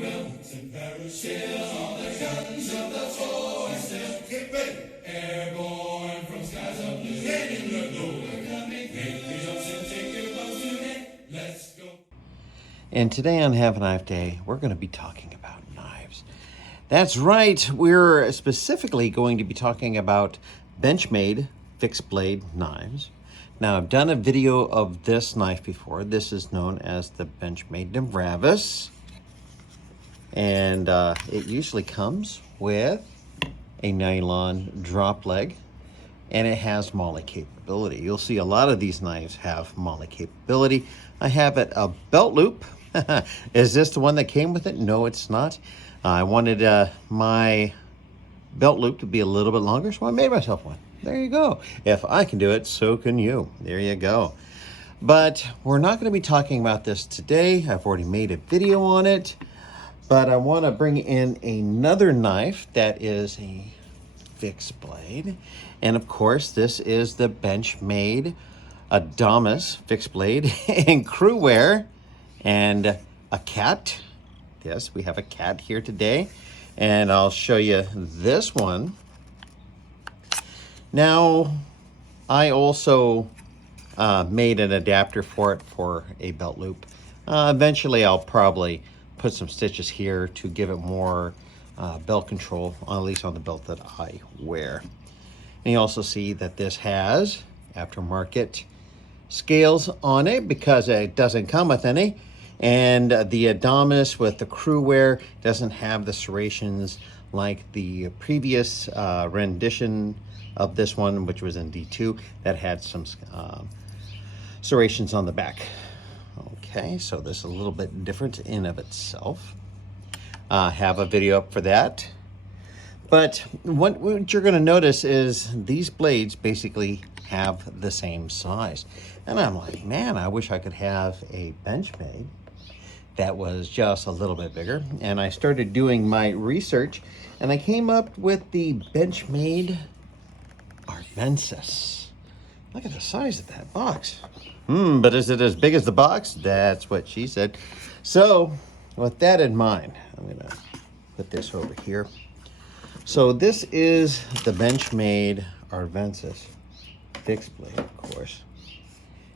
Still on the guns of the foe and still get ready. Airborne from skies of blue. Ready to go. We're coming. Make the jumps and take your boats today. Let's go. And today on Have a Knife Day, we're going to be talking about knives. That's right. We're specifically going to be talking about Benchmade fixed blade knives. Now, I've done a video of this knife before. This is known as the Benchmade Arvensis. And it usually comes with a nylon drop leg, and it has MOLLE capability. You'll see a lot of these knives have MOLLE capability. I have it a belt loop. Is this the one that came with it? No, it's not. I wanted my belt loop to be a little bit longer, so I made myself one. There you go. If I can do it, so can you. There you go. But we're not going to be talking about this today. I've already made a video on it. But I want to bring in another knife that is a fixed blade. And of course, this is the Benchmade Arvensis fixed blade in crew wear and a cat. Yes, we have a cat here today. And I'll show you this one. Now, I also made an adapter for it for a belt loop. Eventually, I'll probably put some stitches here to give it more belt control, at least on the belt that I wear. And you also see that this has aftermarket scales on it because it doesn't come with any. And the Arvensis with the crew wear doesn't have the serrations like the previous rendition of this one, which was in D2, that had some serrations on the back. Okay, so this is a little bit different in of itself. Have a video up for that. But what you're going to notice is these blades basically have the same size. And I'm like, man, I wish I could have a Benchmade that was just a little bit bigger. And I started doing my research, and I came up with the Benchmade Arvensis. Look at the size of that box. But is it as big as the box? That's what she said. So with that in mind, I'm gonna put this over here. So this is the Benchmade Arvensis fixed blade, of course.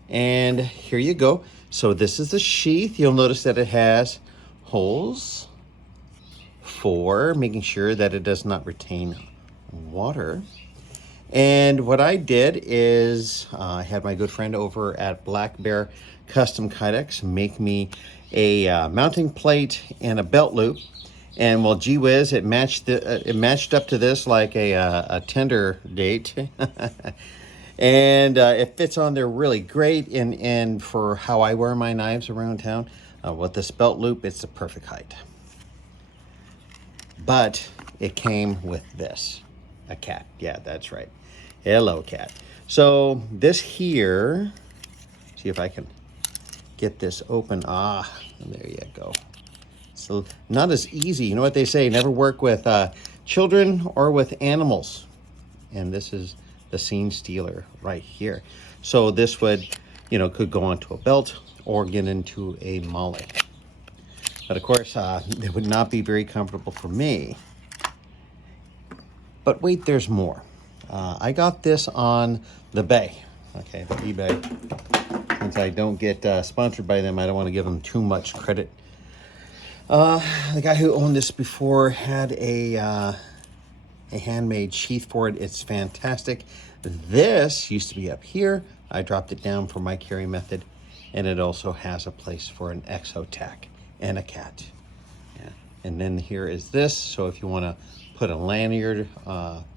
And here you go. So this is the sheath. You'll notice that it has holes for making sure that it does not retain water. And what I did is I had my good friend over at Black Bear Custom Kydex make me a mounting plate and a belt loop. And well, gee whiz, it matched up to this like a tender date. And it fits on there really great. And for how I wear my knives around town, with this belt loop, it's the perfect height. But it came with this, a cat. Yeah, that's right. Hello, cat. So this here, see if I can get this open. There you go. So not as easy. You know what they say, never work with children or with animals. And this is the scene stealer right here. So this would, could go onto a belt or get into a MOLLE. But of course, it would not be very comfortable for me. But wait, there's more. I got this on the Bay, okay, the eBay. Since I don't get sponsored by them, I don't want to give them too much credit. The guy who owned this before had a handmade sheath for it. It's fantastic. This used to be up here. I dropped it down for my carry method, and it also has a place for an exo tack and a cat. Yeah. And then here is this. So if you want to put a lanyard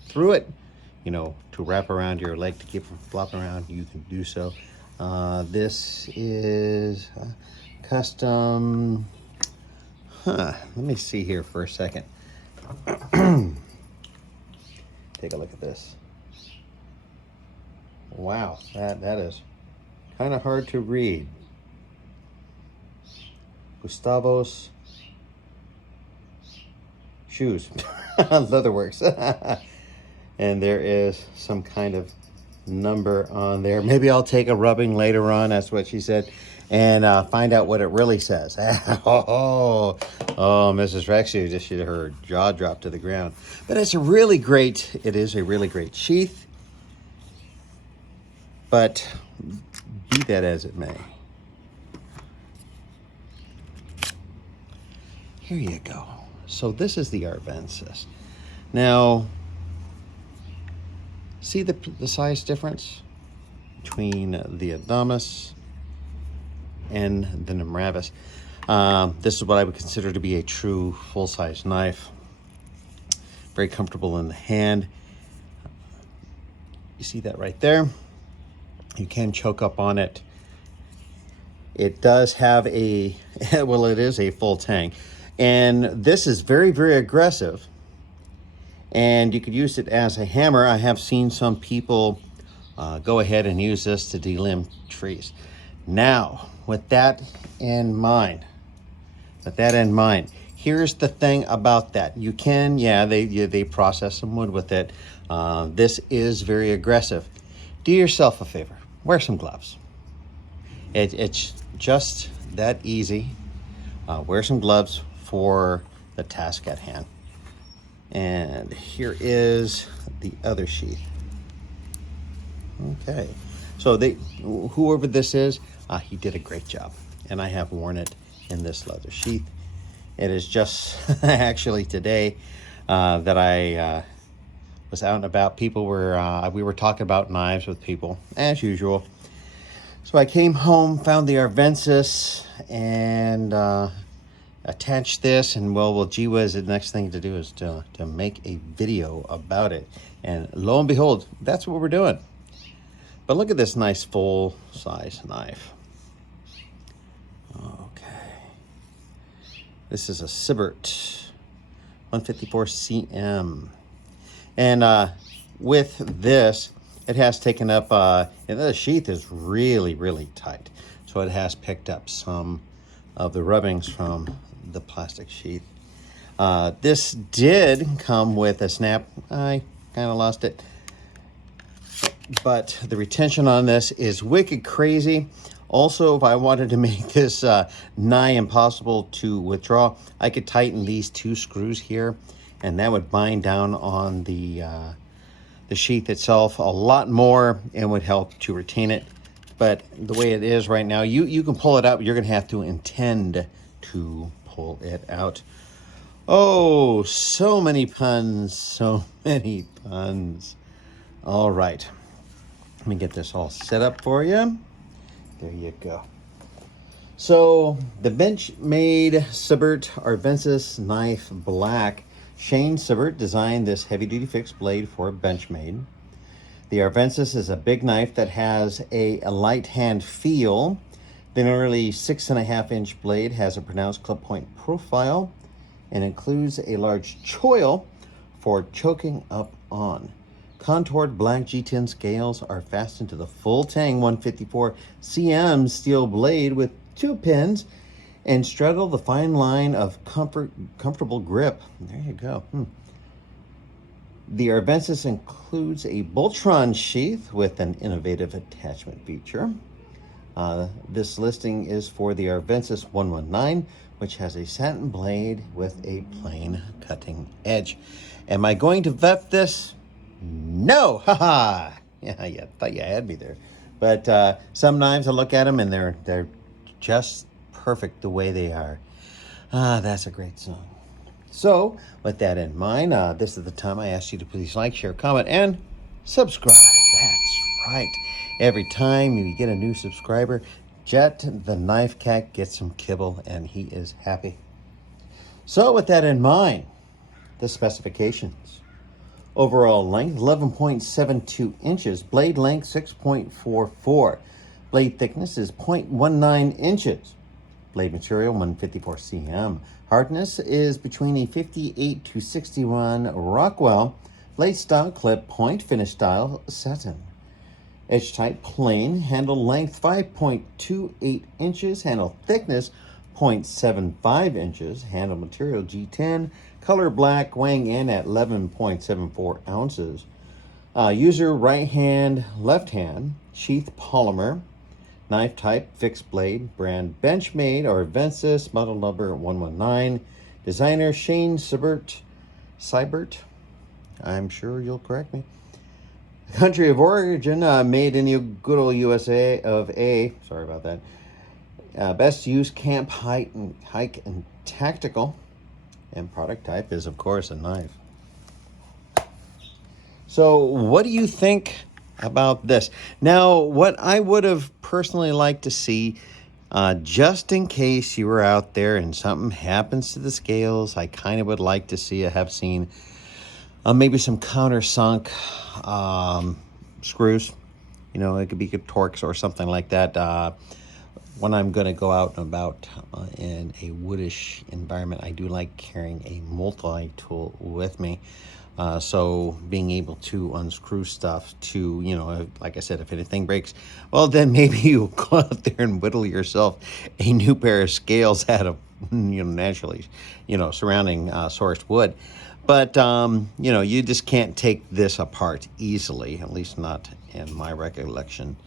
through it, to wrap around your leg to keep from flopping around, you can do so. This is custom. Let me see here for a second. Take a look at this. Wow, that is kind of hard to read. Gustavos shoes, Leatherworks. And there is some kind of number on there. Maybe I'll take a rubbing later on, that's what she said, and find out what it really says. Oh, Oh, Mrs. Rexy, just her jaw dropped to the ground. But it is a really great sheath. But be that as it may, here you go. So this is the Arvensis. Now, see the size difference between the Adamas and the Nimravis. This is what I would consider to be a true full-size knife. Very comfortable in the hand. You see that right there? You can choke up on it. It does have a, well, it is a full tang. And this is very, very aggressive. And you could use it as a hammer. I have seen some people go ahead and use this to delimb trees. Now, with that in mind, here's the thing about that. You can, yeah, they process some wood with it. This is very aggressive. Do yourself a favor. Wear some gloves. It's just that easy. Wear some gloves for the task at hand. And here is the other sheath. Okay, so whoever this is, he did a great job. And I have worn it in this leather sheath. It is just actually today that I was out and about. People were, we were talking about knives with people, as usual. So I came home, found the Arvensis, and attached this, and well, gee whiz, the next thing to do is to make a video about it. And lo and behold, that's what we're doing. But look at this nice full-size knife. Okay. This is a Sibbert 154 cm. And with this, it has taken up, and the sheath is really, really tight. So it has picked up some of the rubbings from the plastic sheath. This did come with a snap. I kind of lost it. But the retention on this is wicked crazy. Also, if I wanted to make this nigh impossible to withdraw, I could tighten these two screws here, and that would bind down on the sheath itself a lot more and would help to retain it. But the way it is right now, you can pull it out, but you're gonna have to intend to pull it out. Oh, so many puns, so many puns. All right, let me get this all set up for you. There you go. So the Benchmade Sibbert Arvensis Knife Black. Shane Sibbert designed this heavy-duty fixed blade for Benchmade. The Arvensis is a big knife that has a light hand feel. The nearly 6.5-inch blade has a pronounced clip point profile and includes a large choil for choking up on. Contoured black G10 scales are fastened to the full tang 154 cm steel blade with 2 pins and straddle the fine line of comfortable grip. There you go. The Arvensis includes a Boltron sheath with an innovative attachment feature. This listing is for the Arvensis 119, which has a satin blade with a plain cutting edge. Am I going to vet this? No! Haha! Yeah, thought you had me there. But some knives, I look at them and they're just perfect the way they are. That's a great song. So, with that in mind, this is the time I ask you to please like, share, comment, and subscribe. That's right. Every time you get a new subscriber, Jet the Knife Cat gets some kibble, and he is happy. So, with that in mind, the specifications. Overall length, 11.72 inches. Blade length, 6.44. Blade thickness is 0.19 inches. Blade material, 154 cm. Hardness is between a 58 to 61 Rockwell. Blade style, clip point, finish style, satin. Edge type, plain. Handle length, 5.28 inches. Handle thickness, 0.75 inches. Handle material, G10. Color black, weighing in at 11.74 ounces. User right hand, left hand. Sheath polymer. Knife type, fixed blade. Brand Benchmade Arvensis, model number 119. Designer Shane Seibert. I'm sure you'll correct me. Country of origin, made in the good old USA of A. Sorry about that. Best use camp, hike, and tactical. And product type is, of course, a knife. So, what do you think about this? Now, what I would have personally liked to see, just in case you were out there and something happens to the scales, I kind of would like to have seen maybe some countersunk screws. You know, it could be Torx or something like that. When I'm going to go out and about in a woodish environment, I do like carrying a multi-tool with me. So being able to unscrew stuff to, you know, like I said, if anything breaks, well, then maybe you'll go out there and whittle yourself a new pair of scales out of, you know, naturally, you know, surrounding sourced wood. But, you know, you just can't take this apart easily, at least not in my recollection.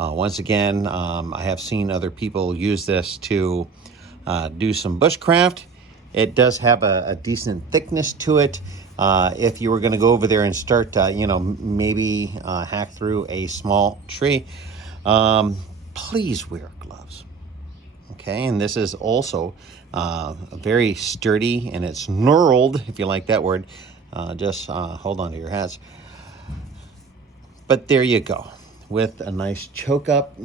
Once again, I have seen other people use this to do some bushcraft. It does have a decent thickness to it. If you were going to go over there and start, you know, maybe hack through a small tree, please wear gloves. Okay, and this is also very sturdy, and it's knurled, if you like that word. Just hold on to your hats. But there you go, with a nice choke up.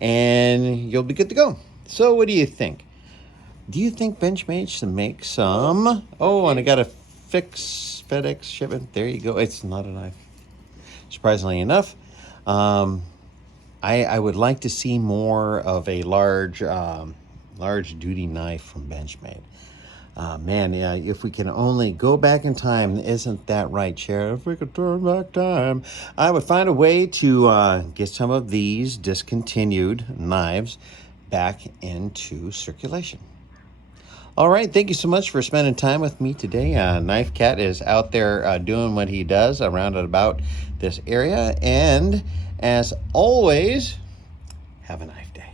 And you'll be good to go. So what do you think? Do you think Benchmade should make some? Oh, and I got a FedEx shipment. There you go. It's not a knife. Surprisingly enough, I would like to see more of a large duty knife from Benchmade. Man, yeah, if we can only go back in time, isn't that right, Sheriff? If we could turn back time, I would find a way to get some of these discontinued knives back into circulation. All right, thank you so much for spending time with me today. Knife Cat is out there doing what he does around and about this area. And as always, have a knife day.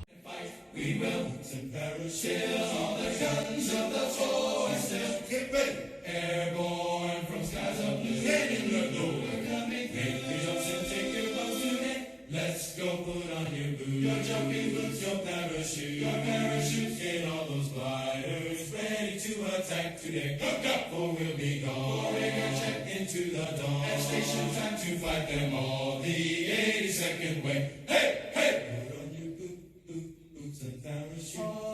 We will send parachutes on the guns of the forces. Get ready. Airborne from skies of blue. Heading the door. We're coming. Make your jumps and take your bows today. Let's go put on your boots. Your jumping boots, your parachute. Your parachutes, get all those gliders ready to attack today. Look up, or we'll be gone. Pouring our jet into the dawn. And station time to fight them all. The 82nd way. Hey, hey! Put on your boots and parachute.